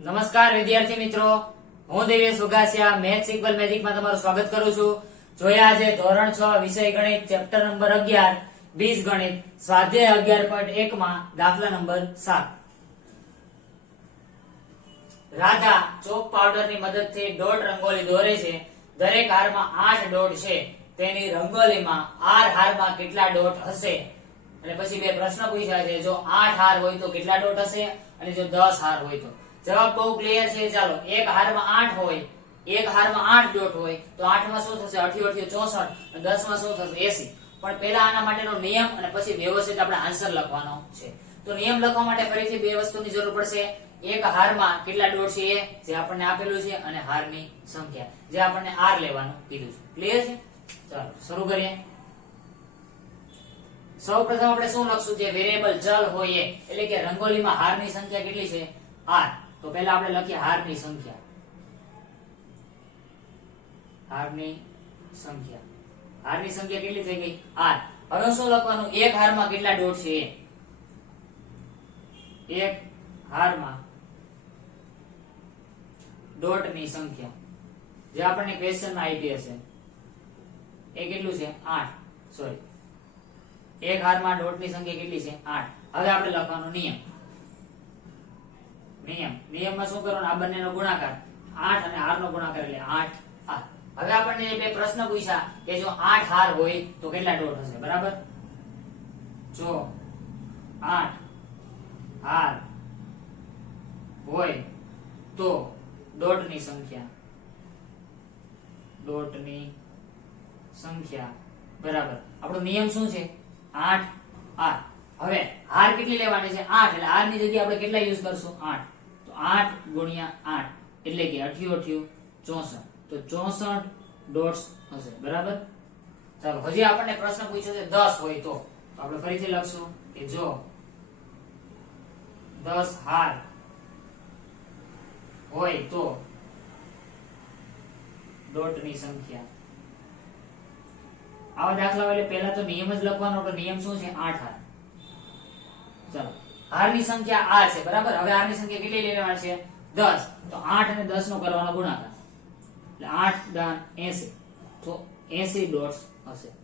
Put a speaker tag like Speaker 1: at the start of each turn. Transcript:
Speaker 1: નમસ્કાર વિદ્યાર્થી મિત્રો. હું દેવેશ ઉગાસિયા મેથ્સ ઇક્વલ મેજિકમાં તમારું સ્વાગત કરું છું. જોયા આજે ધોરણ છ, વિષય ગણિત, ચેપ્ટર નંબર અગિયાર, બીજ ગણિત, સ્વાધ્યાય અગિયાર પોઈન્ટ એક માં દાખલા નંબર સાત. રાધા ચોક પાવડરની મદદથી દોઢ રંગોલી દોરે છે. દરેક હારમાં આઠ દોઢ છે. તેની રંગોલીમાં આર હારમાં કેટલા દોઢ હશે? અને પછી બે પ્રશ્ન પૂછ્યા છે, જો આઠ હાર હોય તો કેટલા દોઢ હશે? અને જો દસ હાર હોય તો? જવાબ બહુ ક્લિયર છે. ચાલો, એક હારમાં આઠ હોય, એક હારમાં આઠ દોઢ હોય, તો આઠમાં શું થશે? અઠ્યો અઠ્યો, ચોસઠ, અને દસમાં શું થશે? એસી. પણ પહેલા આના માટેનો નિયમ અને પછી વ્યવસ્થિત આપણે આન્સર લખવાનો છે. તો નિયમ લખવા માટે ફરીથી બે વસ્તુની જરૂર પડશે. એક હારમાં કેટલા દોઢ છે જે આપણને આપેલું છે, અને હારની સંખ્યા, જે આપણને આર લેવાનું કીધું છે. ક્લિયર છે? ચાલો, શરૂ કરીએ. સૌ પ્રથમ આપણે શું લખશું? જે વેરિયેબલ ચલ હોય એટલે કે રંગોલીમાં હારની સંખ્યા કેટલી છે? આર તો પહેલા આપણે લખીએ હારની સંખ્યા. હારની સંખ્યા. હારની સંખ્યા કેટલી થઈ ગઈ? આર. હવે શું લખવાનું? એક હારમાં કેટલા ડોટ છે? એક હારમાં ડોટની સંખ્યા. જે આપણને ક્વેશ્ચનમાં આપી હશે. એ કેટલું છે? આઠ. સોરી એક હારમાં ડોટની સંખ્યા કેટલી છે? આઠ. હવે આપણે લખવાનો નિયમ. નિયમ. નિયમમાં શું કરવાનું? આ બંનેનો ગુણાકાર. આઠ અને હાર નો ગુણાકાર એટલે આઠ હાર. હવે આપણને બે પ્રશ્ન પૂછ્યા કે જો આઠ હાર હોય તો કેટલા ડોટ હશે? બરાબર? જો આઠ હાર હોય તો ડોટની સંખ્યા. ડોટની સંખ્યા. બરાબર. આપણો નિયમ શું છે? આઠ આર હવે હાર કેટલી લેવાની છે? આઠ. એટલે હારની જગ્યાએ આપણે કેટલા યુઝ કરશું? આઠ. આઠ ગુણ્યા આઠ, એટલે કે અઠ્યું અઠ્યું ચોસઠ. તો ચોસઠ ડોટ્સ હશે, બરાબર? ચાલો, હજી આપણને પ્રશ્ન પૂછ્યો છે દસ હોય તો. આપણે ફરીથી લખશું કે જો દસ હાર હોય તો ડોટની સંખ્યા. આવા દાખલા એટલે પહેલા તો નિયમ જ લખવાનો નિયમ શું છે? આઠ હાર. ચાલો. હારની સંખ્યા આર છે, બરાબર? હવે હારની સંખ્યા કેટલી લેવાની છે? દસ. તો આઠ અને દસ નો કરવાનો ગુણાકાર. એટલે આઠ દાન એસી. તો એસી ડોટ્સ હશે.